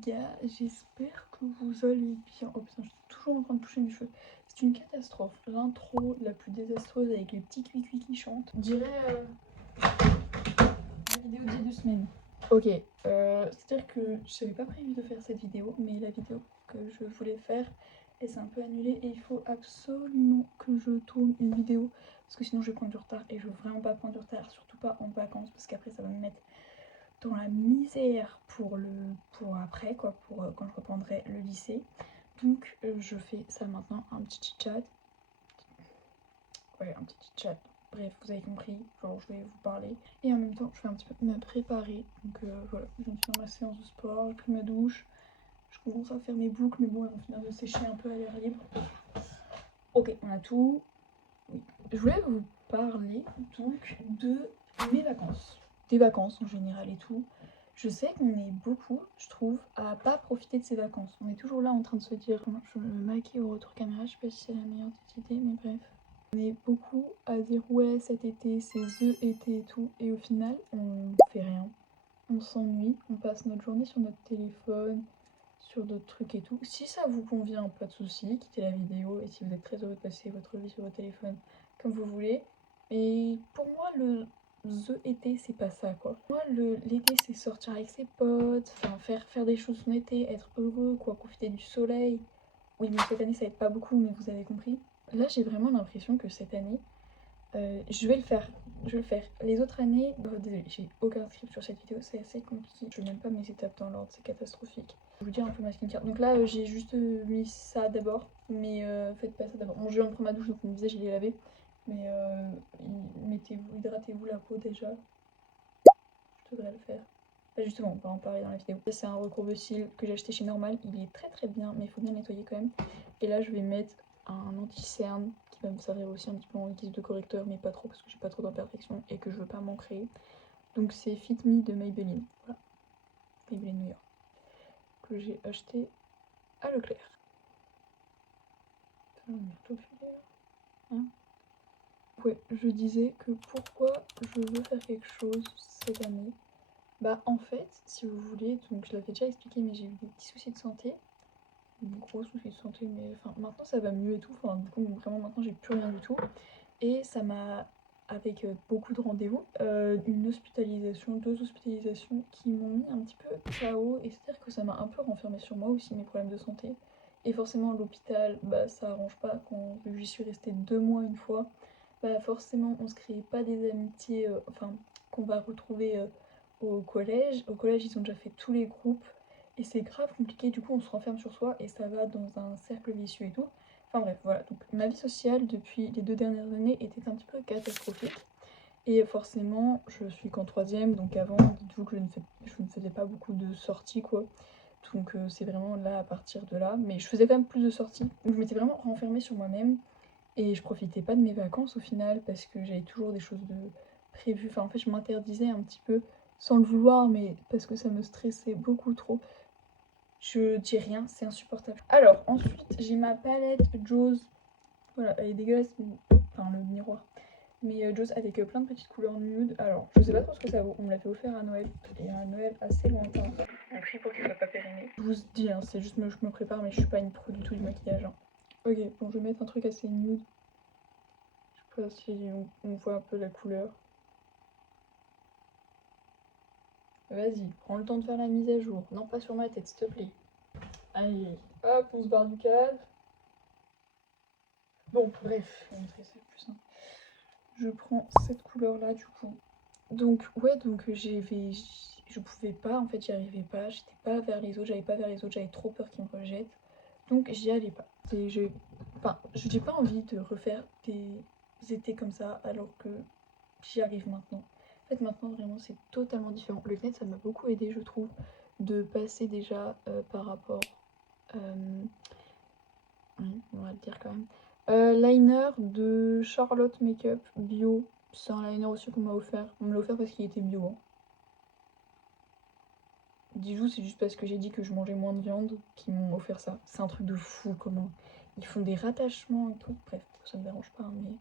gars, j'espère que vous allez bien. Oh putain, je suis toujours en train de toucher mes cheveux. C'est une catastrophe. L'intro la plus désastreuse avec les petits cuicui qui chantent. On dirait la vidéo d'il y a 2 semaines. Ok, c'est-à-dire que je n'avais pas prévu de faire cette vidéo, mais la vidéo que je voulais faire, elle s'est un peu annulée et il faut absolument que je tourne une vidéo parce que sinon je vais prendre du retard et je veux vraiment pas prendre du retard, surtout pas en vacances parce qu'après ça va me mettre dans la misère pour après quoi, pour quand je reprendrai le lycée. Donc je fais ça maintenant, un petit chit-chat. Ouais, un petit chit-chat. Bref, vous avez compris, genre je vais vous parler. Et en même temps, je vais un petit peu me préparer. Donc voilà, je viens de faire ma séance de sport, j'ai pris ma douche. Je commence à faire mes boucles, mais bon, elles vont finir de sécher un peu à l'air libre. Ok, on a tout. Oui. Je voulais vous parler donc de mes vacances. Des vacances en général et tout. Je sais qu'on est beaucoup, je trouve, à pas profiter de ces vacances. On est toujours là en train de se dire, je me maquille au retour caméra, je sais pas si c'est la meilleure des idées, mais bref. On est beaucoup à dire ouais cet été c'est the été et tout, et au final on fait rien. On s'ennuie, on passe notre journée sur notre téléphone, sur d'autres trucs et tout. Si ça vous convient, pas de soucis, quittez la vidéo, et si vous êtes très heureux de passer votre vie sur votre téléphone comme vous voulez. Et pour moi le été c'est pas ça quoi. Moi l'été c'est sortir avec ses potes, enfin faire des choses en été, être heureux quoi, profiter du soleil. Oui mais cette année ça va être pas beaucoup mais vous avez compris. Là j'ai vraiment l'impression que cette année je vais le faire. Je vais le faire. Les autres années, désolé, j'ai aucun script sur cette vidéo, c'est assez compliqué. Je mets même pas mes étapes dans l'ordre, c'est catastrophique. Je vais vous dire un peu ma skincare. Donc là, j'ai juste mis ça d'abord, mais faites pas ça d'abord. Bon, je viens de prendre ma douche, donc mon visage il est lavé. Mais mettez-vous, hydratez-vous la peau déjà. Je devrais le faire. Bah justement, on va en parler dans la vidéo. C'est un recourbe-cils que j'ai acheté chez Normal. Il est très très bien, mais il faut bien nettoyer quand même. Et là, je vais mettre un anti-cerne qui va me servir aussi un petit peu en guise de correcteur, mais pas trop parce que j'ai pas trop d'imperfections et que je veux pas m'en créer. Donc c'est Fit Me de Maybelline. Voilà. Maybelline New York. Que j'ai acheté à Leclerc. Hein, ouais, je disais que pourquoi je veux faire quelque chose cette année. Bah en fait, si vous voulez, donc je l'avais déjà expliqué, mais j'ai eu des petits soucis de santé. Des gros soucis de santé, mais enfin maintenant ça va mieux et tout. Enfin du coup vraiment maintenant j'ai plus rien du tout. Et ça m'a, avec beaucoup de rendez-vous, une hospitalisation, 2 hospitalisations qui m'ont mis un petit peu KO. Et c'est-à-dire que ça m'a un peu renfermé sur moi aussi mes problèmes de santé. Et forcément l'hôpital, bah ça arrange pas quand j'y suis restée 2 mois une fois. Bah forcément on se crée pas des amitiés, enfin qu'on va retrouver au collège. Au collège ils ont déjà fait tous les groupes. Et c'est grave compliqué, du coup on se renferme sur soi et ça va dans un cercle vicieux et tout. Enfin bref, voilà. Donc ma vie sociale depuis les 2 dernières années était un petit peu catastrophique. Et forcément, je suis qu'en 3ème, donc avant, dites-vous que je ne faisais pas beaucoup de sorties quoi. Donc c'est vraiment là à partir de là. Mais je faisais quand même plus de sorties. Donc je m'étais vraiment renfermée sur moi-même. Et je profitais pas de mes vacances au final parce que j'avais toujours des choses de prévues. Enfin en fait je m'interdisais un petit peu sans le vouloir, mais parce que ça me stressait beaucoup trop. Je dis rien, c'est insupportable. Alors, ensuite, j'ai ma palette Joss. Voilà, elle est dégueulasse, enfin le miroir. Mais Joss avec plein de petites couleurs nude. Alors, je sais pas trop ce que ça vaut. On me l'a fait offert à Noël. Et à Noël assez lointain. On prie pour qu'il soit pas périmé. Je vous dis, hein, c'est juste je me prépare, mais je suis pas une pro du tout du maquillage. Hein. Ok, bon, je vais mettre un truc assez nude. Je sais pas si on voit un peu la couleur. Vas-y, prends le temps de faire la mise à jour. Non, pas sur ma tête, s'il te plaît. Allez, hop, on se barre du cadre. Bon, bref, je vais montrer ça plus simple. Je prends cette couleur là du coup. Donc ouais, donc je pouvais pas, en fait j'y arrivais pas, j'étais pas vers les autres, j'allais pas vers les autres, j'avais trop peur qu'ils me rejettent. Donc j'y allais pas. Enfin, j'ai pas envie de refaire des étés comme ça alors que j'y arrive maintenant. En fait maintenant vraiment c'est totalement différent. Le CNED ça m'a beaucoup aidé je trouve de passer déjà par rapport... oui, on va le dire quand même. Liner de Charlotte Makeup bio. C'est un liner aussi qu'on m'a offert. On me l'a offert parce qu'il était bio. Hein. Dites-vous, c'est juste parce que j'ai dit que je mangeais moins de viande qu'ils m'ont offert ça. C'est un truc de fou comment ils font des rattachements et tout. Bref, ça me dérange pas, mais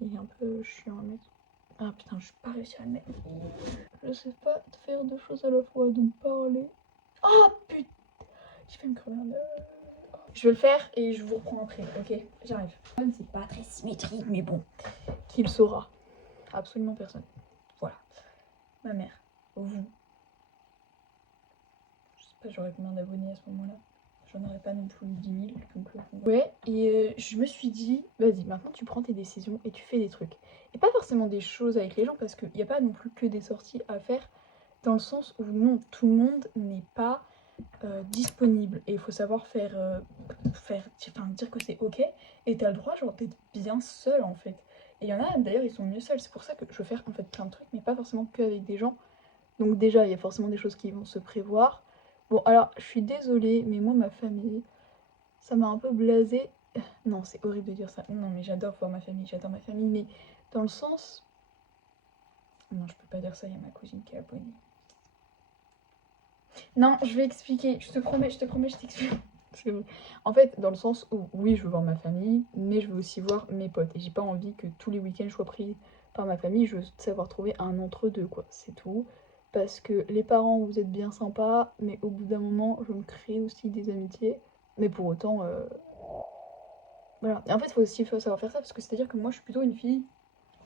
il est un peu chiant à mettre. Ah putain, je pas réussi à le mettre. Je sais pas faire deux choses à la fois, donc parler. Oh putain! qui fait me crever un œuf. Je vais le faire et je vous reprends après, ok? J'arrive. C'est pas très symétrique, mais bon. Qui le saura? Absolument personne. Voilà. Ma mère. Vous. Je sais pas, j'aurais combien d'abonnés à ce moment-là? J'en aurais pas non plus 10 000. Donc, ouais, et je me suis dit, vas-y, maintenant tu prends tes décisions et tu fais des trucs. Et pas forcément des choses avec les gens, parce qu'il n'y a pas non plus que des sorties à faire, dans le sens où non, tout le monde n'est pas disponible. Et il faut savoir dire que c'est ok. Et t'as le droit, genre, d'être bien seul en fait. Et il y en a d'ailleurs, ils sont mieux seuls. C'est pour ça que je veux faire en fait plein de trucs, mais pas forcément qu'avec des gens. Donc déjà, il y a forcément des choses qui vont se prévoir. Bon, alors, je suis désolée, mais moi, ma famille, ça m'a un peu blasée. Non, c'est horrible de dire ça. Non, mais j'adore voir ma famille, j'adore ma famille, mais dans le sens... Non, je peux pas dire ça, il y a ma cousine qui est abonnée. Non, je vais expliquer, je te promets, je t'explique. En fait, dans le sens où, oui, je veux voir ma famille, mais je veux aussi voir mes potes. Et j'ai pas envie que tous les week-ends je sois pris par ma famille, je veux savoir trouver un entre-deux, quoi, c'est tout. Parce que les parents, vous êtes bien sympas, mais au bout d'un moment, je me crée aussi des amitiés. Mais pour autant, voilà. Et en fait, faut savoir faire ça, parce que c'est-à-dire que moi, je suis plutôt une fille,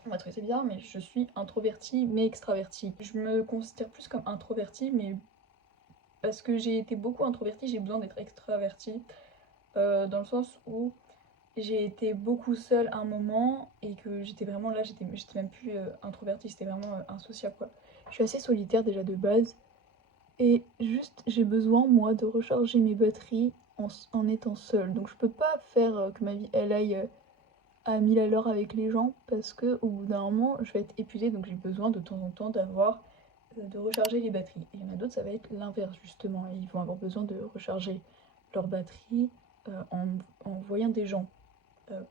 on va trouver c'est bizarre, mais je suis introvertie, mais extravertie. Je me considère plus comme introvertie, mais parce que j'ai été beaucoup introvertie, j'ai besoin d'être extravertie. Dans le sens où j'ai été beaucoup seule à un moment et que j'étais vraiment là, j'étais même plus introvertie, j'étais vraiment insociable quoi. Je suis assez solitaire déjà de base et juste j'ai besoin moi de recharger mes batteries en étant seule. Donc je peux pas faire que ma vie elle aille à 1000 à l'heure avec les gens parce que au bout d'un moment je vais être épuisée, donc j'ai besoin de temps en temps d'avoir de recharger les batteries. Et il y en a d'autres, ça va être l'inverse justement. Et ils vont avoir besoin de recharger leur batterie en voyant des gens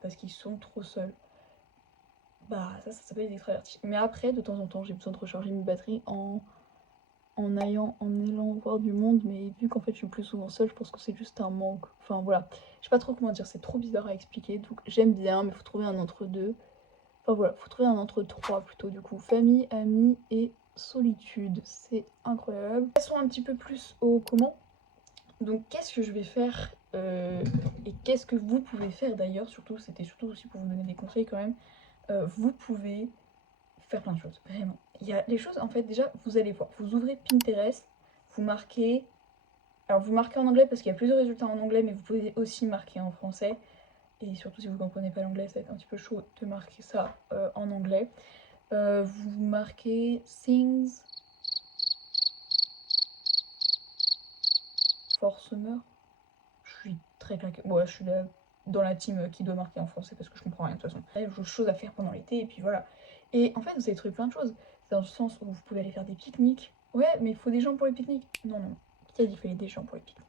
parce qu'ils sont trop seuls. Bah ça s'appelle des extravertis. Mais après, de temps en temps, j'ai besoin de recharger mes batteries en allant voir du monde. Mais vu qu'en fait, je suis plus souvent seule, je pense que c'est juste un manque. Enfin voilà, je sais pas trop comment dire, c'est trop bizarre à expliquer. Donc j'aime bien, mais faut trouver un entre-deux. Enfin voilà, faut trouver un entre-trois plutôt du coup. Famille, amis et solitude. C'est incroyable. Passons un petit peu plus au comment. Donc qu'est-ce que je vais faire et qu'est-ce que vous pouvez faire d'ailleurs, surtout, c'était surtout aussi pour vous donner des conseils quand même. Vous pouvez faire plein de choses, vraiment. Il y a les choses, en fait, déjà, vous allez voir, vous ouvrez Pinterest, vous marquez... Alors vous marquez en anglais parce qu'il y a plus de résultats en anglais, mais vous pouvez aussi marquer en français. Et surtout si vous ne comprenez pas l'anglais, ça va être un petit peu chaud de marquer ça en anglais. Vous marquez things for summer. Je suis très claquée. Ouais, je suis là dans la team qui doit marquer en français parce que je comprends rien de toute façon. Il y a d'autres choses à faire pendant l'été et puis voilà. Et en fait, vous allez trouver plein de choses. Dans le sens où vous pouvez aller faire des pique-niques. Ouais, mais il faut des gens pour les pique-niques. Non, non. Qui a dit qu'il fallait des gens pour les pique-niques?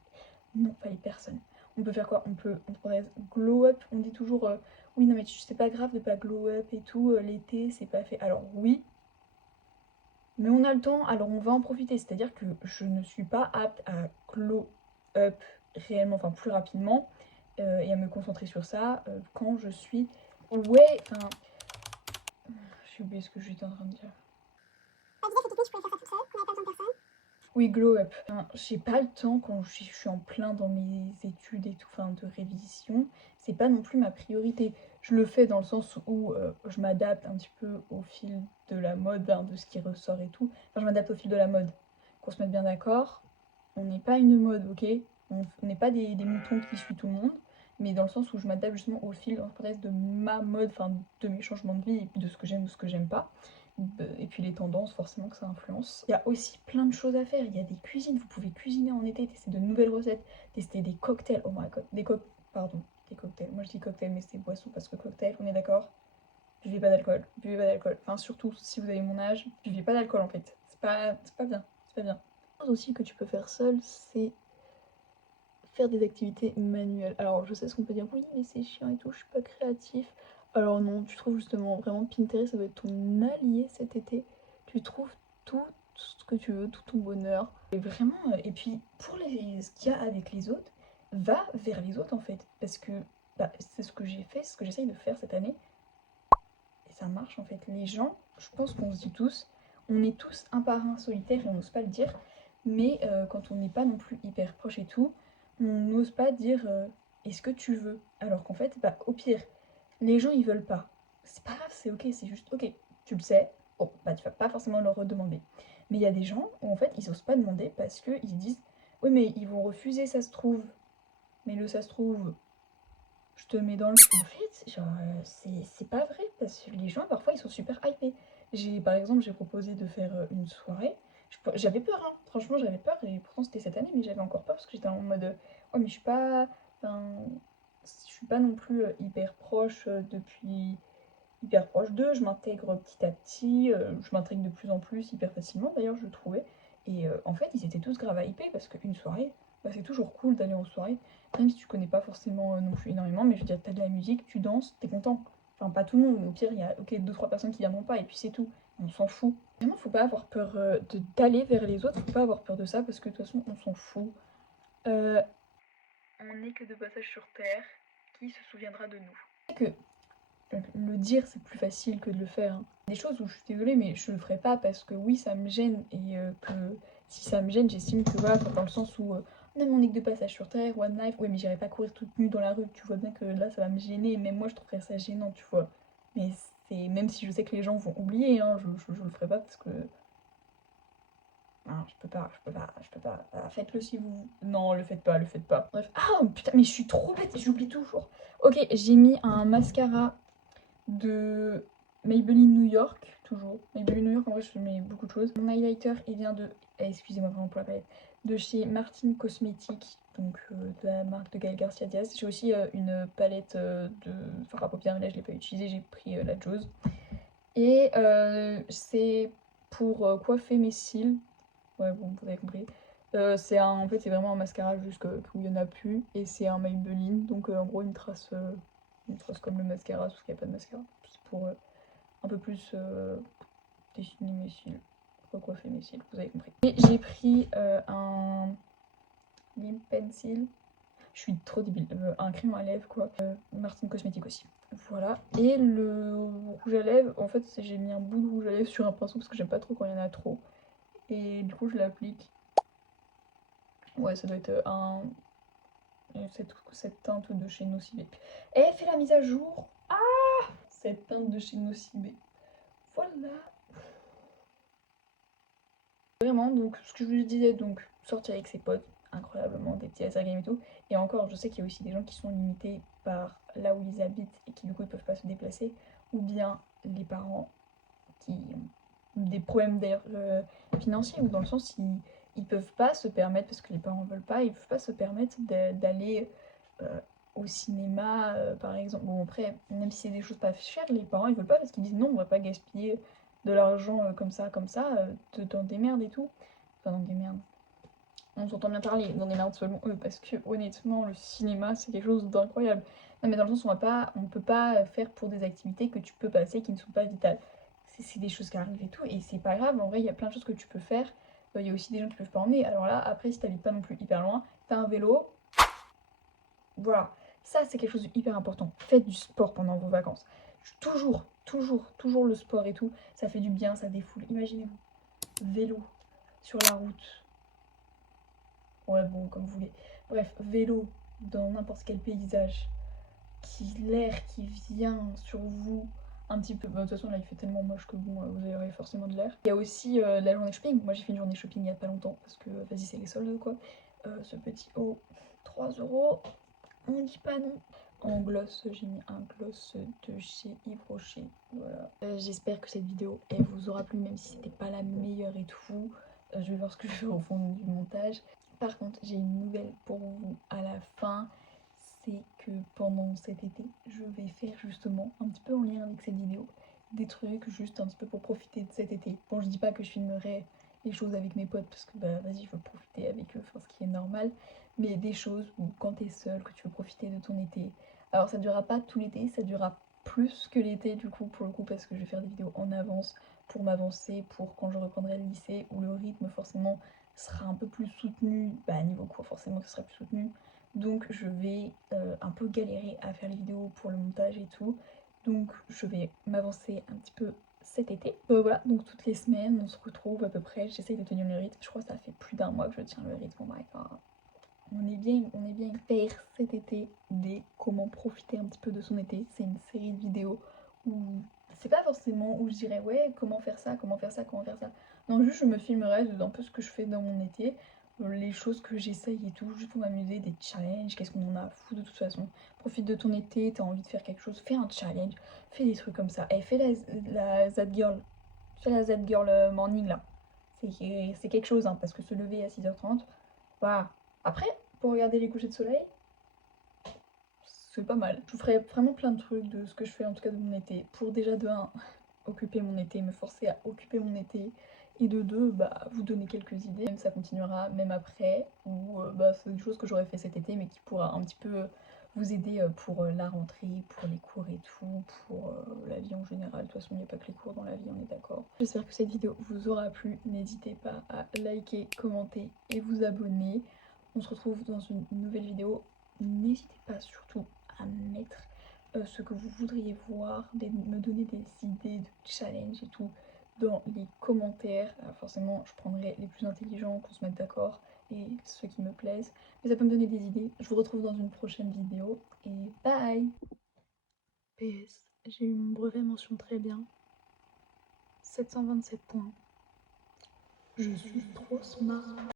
Non, pas les personnes. On peut faire quoi? On peut, entre parenthèses, glow up. On dit toujours, oui, non, mais c'est pas grave de pas glow up et tout. L'été, c'est pas fait. Alors, oui, mais on a le temps, alors on va en profiter. C'est-à-dire que je ne suis pas apte à glow up réellement, enfin plus rapidement, et à me concentrer sur ça quand je suis... Ouais, enfin... J'ai oublié ce que j'étais en train de dire. Oui, glow up. Enfin, j'ai pas le temps quand je suis en plein dans mes études et tout, enfin de révision. C'est pas non plus ma priorité. Je le fais dans le sens où je m'adapte un petit peu au fil de la mode, hein, de ce qui ressort et tout. Enfin, je m'adapte au fil de la mode. Qu'on se mette bien d'accord, on n'est pas une mode, ok? On n'est pas des moutons qui suivent tout le monde, mais dans le sens où je m'adapte justement au fil de ma mode, enfin de mes changements de vie et puis de ce que j'aime ou ce que j'aime pas. Et puis les tendances, forcément que ça influence. Il y a aussi plein de choses à faire. Il y a des cuisines, vous pouvez cuisiner en été, tester de nouvelles recettes, tester des cocktails. Oh my god, des cocktails. Moi je dis cocktail, mais c'est boisson parce que cocktail, on est d'accord? Buvez pas d'alcool, buvez pas d'alcool. Enfin, surtout si vous avez mon âge, buvez pas d'alcool en fait. C'est pas bien, c'est pas bien. Une chose aussi que tu peux faire seul, c'est faire des activités manuelles. Alors je sais ce qu'on peut dire, oui mais c'est chiant et tout, je suis pas créatif. Alors non, tu trouves justement vraiment Pinterest, ça va être ton allié cet été. Tu trouves tout ce que tu veux, tout ton bonheur. Et vraiment, et puis pour ce qu'il y a avec les autres, va vers les autres en fait. Parce que bah, c'est ce que j'ai fait, c'est ce que j'essaye de faire cette année. Et ça marche en fait. Les gens, je pense qu'on se dit tous, on est tous un par un solitaire et on n'ose pas le dire. Mais quand on n'est pas non plus hyper proche et tout, on n'ose pas dire est-ce que tu veux? Alors qu'en fait, bah, au pire, les gens ils veulent pas. C'est pas grave, c'est ok, c'est juste ok, tu le sais, bon, bah tu vas pas forcément leur redemander. Mais il y a des gens où en fait ils osent pas demander parce qu'ils se disent oui, mais ils vont refuser, ça se trouve. Mais le ça se trouve, je te mets dans le. En fait, genre, c'est pas vrai parce que les gens parfois ils sont super hypés. Par exemple, j'ai proposé de faire une soirée. J'avais peur, hein. Franchement, j'avais peur et pourtant c'était cette année, mais j'avais encore peur parce que j'étais en mode oh, mais je suis pas. Enfin, je suis pas non plus hyper proche depuis. Hyper proche d'eux, je m'intègre petit à petit, je m'intègre de plus en plus, hyper facilement d'ailleurs, je trouvais. Et en fait, ils étaient tous grave hypés parce qu'une soirée, bah, c'est toujours cool d'aller en soirée, même si tu connais pas forcément non plus énormément, mais je veux dire, t'as de la musique, tu danses, t'es content. Enfin, pas tout le monde, mais au pire, il y a ok, 2-3 personnes qui viendront pas, et puis c'est tout. On s'en fout. Vraiment, faut pas avoir peur d'aller vers les autres, faut pas avoir peur de ça, parce que de toute façon, on s'en fout. Euh, on n'est que de passage sur Terre, qui se souviendra de nous? Que le dire, c'est plus facile que de le faire, hein. Des choses où je suis désolée, mais je le ferai pas parce que oui, ça me gêne et que si ça me gêne, j'estime que voilà, dans le sens où non, mais on est que de passage sur Terre, One Life, ouais, mais j'irai pas courir toute nue dans la rue, tu vois bien que là, ça va me gêner, et même moi, je trouverais ça gênant, tu vois. Mais c'est même si je sais que les gens vont oublier, hein, je le ferai pas parce que non, je peux pas. Ah, faites-le si vous. Non, le faites pas, le faites pas. Bref. Ah putain, mais je suis trop bête, j'oublie toujours. Ok, j'ai mis un mascara de Maybelline New York, toujours. Maybelline New York, en vrai, je mets beaucoup de choses. Mon highlighter, il vient de. Excusez-moi vraiment pour la palette. De chez Martin Cosmetics, donc de la marque de Gaël Garcia Diaz. J'ai aussi une palette de fard à paupières, mais là je l'ai pas utilisée, j'ai pris la Jose. Et c'est pour coiffer mes cils. Ouais, bon, vous avez compris. En fait, c'est vraiment un mascara juste où il n'y en a plus. Et c'est un Maybelline, donc en gros, une trace comme le mascara, sauf qu'il n'y a pas de mascara. C'est pour un peu plus dessiner mes cils, recoiffer mes cils, vous avez compris. Et j'ai pris un lip pencil. Je suis trop débile. Un crayon à lèvres, quoi. Martin Cosmetics aussi. Voilà. Et le rouge à lèvres, en fait, j'ai mis un bout de rouge à lèvres sur un pinceau parce que j'aime pas trop quand il y en a trop. Et du coup, je l'applique. Ouais, ça doit être cette teinte de chez Nocibé. Et elle fait la mise à jour. Ah, cette teinte de chez Nocibé. Voilà. Vraiment, donc ce que je vous disais, donc sortir avec ses potes, incroyablement, des petits hasard games et tout. Et encore, je sais qu'il y a aussi des gens qui sont limités par là où ils habitent et qui du coup ne peuvent pas se déplacer, ou bien les parents qui ont des problèmes d'ailleurs financiers, ou dans le sens ils peuvent pas se permettre, parce que les parents veulent pas, ils peuvent pas se permettre d'aller au cinéma par exemple. Bon après, même si c'est des choses pas chères, les parents ils veulent pas parce qu'ils disent non, on va pas gaspiller de l'argent comme ça, dans des merdes et tout. Enfin dans des merdes. On s'entend bien parler, dans des merdes selon eux, parce que honnêtement le cinéma c'est quelque chose d'incroyable. Non mais dans le sens on peut pas faire pour des activités que tu peux passer qui ne sont pas vitales. C'est des choses qui arrivent et tout, et c'est pas grave, en vrai il y a plein de choses que tu peux faire. Il y a aussi des gens qui peuvent pas emmener. Alors là, après si t'habites pas non plus hyper loin, t'as un vélo, voilà. Ça c'est quelque chose de hyper important. Faites du sport pendant vos vacances. Toujours, toujours, toujours le sport et tout, ça fait du bien, ça défoule. Imaginez-vous, vélo sur la route. Ouais, bon, comme vous voulez. Bref, vélo dans n'importe quel paysage, l'air qui vient sur vous un petit peu. Bah, de toute façon, là, il fait tellement moche que bon, vous aurez forcément de l'air. Il y a aussi la journée shopping. Moi, j'ai fait une journée shopping il y a pas longtemps parce que, vas-y, c'est les soldes, quoi. Ce petit haut, 3 euros, on dit pas non. En gloss, j'ai mis un gloss de chez Yves Rocher. Voilà. J'espère que cette vidéo elle vous aura plu, même si c'était pas la meilleure et tout. Je vais voir ce que je fais au fond du montage. Par contre, j'ai une nouvelle pour vous à la fin. C'est que pendant cet été, je vais faire justement, un petit peu en lien avec cette vidéo, des trucs juste un petit peu pour profiter de cet été. Bon, je dis pas que je filmerai les choses avec mes potes parce que bah vas-y, je veux profiter avec eux, enfin, ce qui est normal. Mais des choses où quand t'es seule, que tu veux profiter de ton été. Alors ça durera pas tout l'été, ça durera plus que l'été du coup pour le coup parce que je vais faire des vidéos en avance pour m'avancer pour quand je reprendrai le lycée où le rythme forcément sera un peu plus soutenu, bah niveau cours forcément ce sera plus soutenu, donc je vais un peu galérer à faire les vidéos pour le montage et tout, donc je vais m'avancer un petit peu cet été. Voilà, donc toutes les semaines on se retrouve à peu près, j'essaye de tenir le rythme, je crois que ça fait plus d'un mois que je tiens le rythme, oh my god. On est bien faire cet été des comment profiter un petit peu de son été. C'est une série de vidéos où c'est pas forcément où je dirais ouais comment faire ça, comment faire ça, comment faire ça. Non, juste je me filmerai un peu ce que je fais dans mon été, les choses que j'essaye et tout, juste pour m'amuser, des challenges, qu'est-ce qu'on en a à foutre de toute façon. Profite de ton été, t'as envie de faire quelque chose, fais un challenge, fais des trucs comme ça. Et fais la Z Girl, fais la Z Girl morning là. C'est quelque chose, hein, parce que se lever à 6h30, voilà. Après, pour regarder les couchers de soleil, c'est pas mal. Je vous ferai vraiment plein de trucs de ce que je fais en tout cas de mon été. Pour déjà de 1, occuper mon été, me forcer à occuper mon été. Et de 2, bah, vous donner quelques idées. Même ça continuera même après. Ou bah, c'est des choses que j'aurais fait cet été mais qui pourra un petit peu vous aider pour la rentrée, pour les cours et tout, pour la vie en général. De toute façon, il n'y a pas que les cours dans la vie, on est d'accord. J'espère que cette vidéo vous aura plu. N'hésitez pas à liker, commenter et vous abonner. On se retrouve dans une nouvelle vidéo. N'hésitez pas surtout à mettre ce que vous voudriez voir, me donner des idées de challenge et tout dans les commentaires. Forcément, je prendrai les plus intelligents, qu'on se mette d'accord, et ceux qui me plaisent. Mais ça peut me donner des idées. Je vous retrouve dans une prochaine vidéo et bye. PS, j'ai eu mon brevet mention très bien. 727 points. Je suis trop smart.